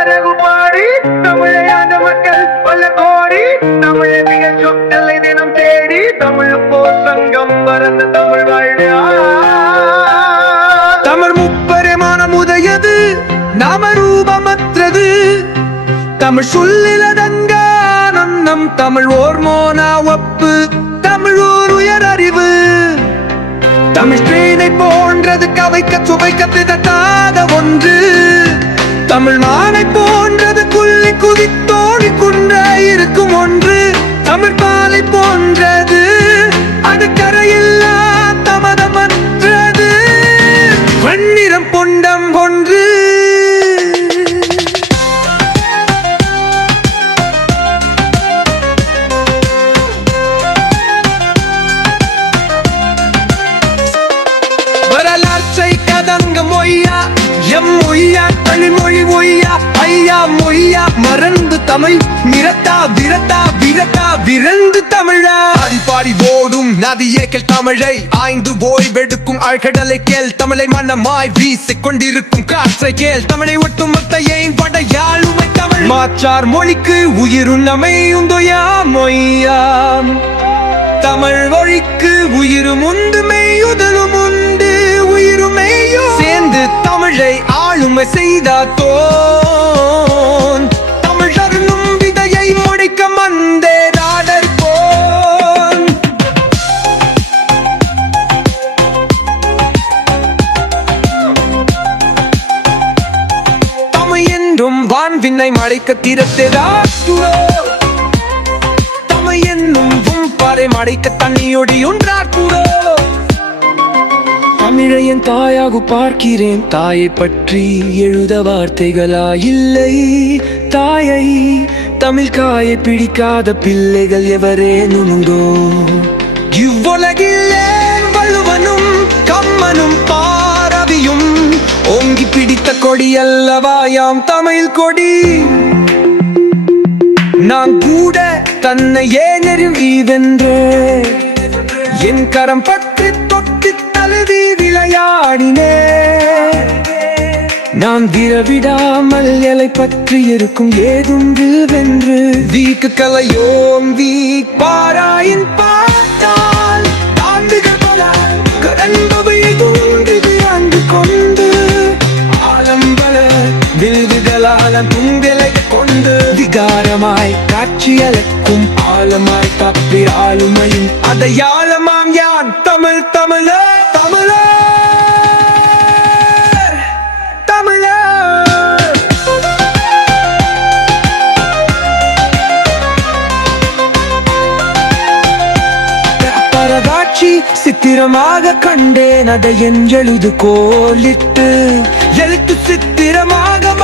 அழகுபாடி தமிழையான மக்கள் பல கோடி தமிழை மிக சொற்களை தினம் தேடி தமிழ் போ சங்கம் பரந்த தமிழ் வாழ்வியா தமிழ் முப்பரிமான முதையது நாம ரூபமற்றது தமிழ் சொல்லிலடங்கானம் நம் தமிழ் ஓர்மோனா ஒப்பு தமிழ் ஓர் உயர் அறிவு தமிழ் ஸ்ரீனை போன்றது கவைக்க சுவைக்க திதட்டாத ஒன்று தமிழ் மானை போன்றது குள்ளி குதித்தோடி குன்றா இருக்கும் ஒன்று தமிழ் பாலை போன்றது அது கரையில்லா தமதமற்றது வன்னிறம் பொண்டம் ஒன்று வரலாற்றை கதங்க மொய்யா எம் மொய்யா தமிழ்மொழி மொய்யா ஐயா மொய்யா மறந்து தமிழ் மிரட்டா விரட்டா விரட்டா விரந்து தமிழா பாடி ஓடும் நதியேக்கல் தமிழை ஆய்ந்து ஓய்வெடுக்கும் ஆழ்கடலை கேள் தமிழை மன்னமாய் வீசிக் கொண்டிருக்கும் காற்றை கேள் தமிழை ஒட்டுமொத்த ஏன் படையாளுமை தமிழ் மாற்றார் மொழிக்கு உயிருண்ணமை உந்தோயா மொய்யா தமிழ் மொழிக்கு உயிரும் உண்டு மெய்யுதலும் உண்டு உயிருமையோ சேர்ந்து தமிழை ஆளுமை செய்தாத்தோன் தமிழ் அருளும் விதையை முடிக்க மந்தே நாடர் போன் தமிழ் என்றும் வான்விண்ணை மழைக்க திறத்தேதாக்குவோ தமிழ் என்னும் பாறை மடைக்க தண்ணியொடியொன்றார் கூட தமிழை என் தாயாக பார்க்கிறேன் தாயை பற்றி எழுத வார்த்தைகளா இல்லை தாயை தமிழ் காயை பிடிக்காத பிள்ளைகள் எவரேனும் உண்டோ இவ்வுலகில் வள்ளுவனும் கம்மனும் பாரவியும் ஓங்கி பிடித்த கொடி அல்லவாயாம் தமிழ் கொடி நான் கூட தன்னை ஏனெறிவென்று என் கரம் பற்றி தொட்டி தழுவி விளையாடினே நான் விரவிடாமல் எலை பற்றி இருக்கும் ஏதும் வென்று வீக்கு கலையோம் வீக் பாராயின் பார்த்தால் ஆண்டுகள் பல கடன்பவை தூண்டிது அன்று கொண்டு ஆலம்பல வில்விதலால தும்பிலை கொண்டு விகாரமாய் காட்சியளிக்கும் ஆழமாய் தப்பி ஆளுமையும் அடையாளமாம் யான் தமிழ் தமிழர் தமிழர் தமிழர் பரகாட்சி சித்திரமாக கண்டேன் அதை என் எழுது கோலிட்டு எழுத்து சித்திரமாக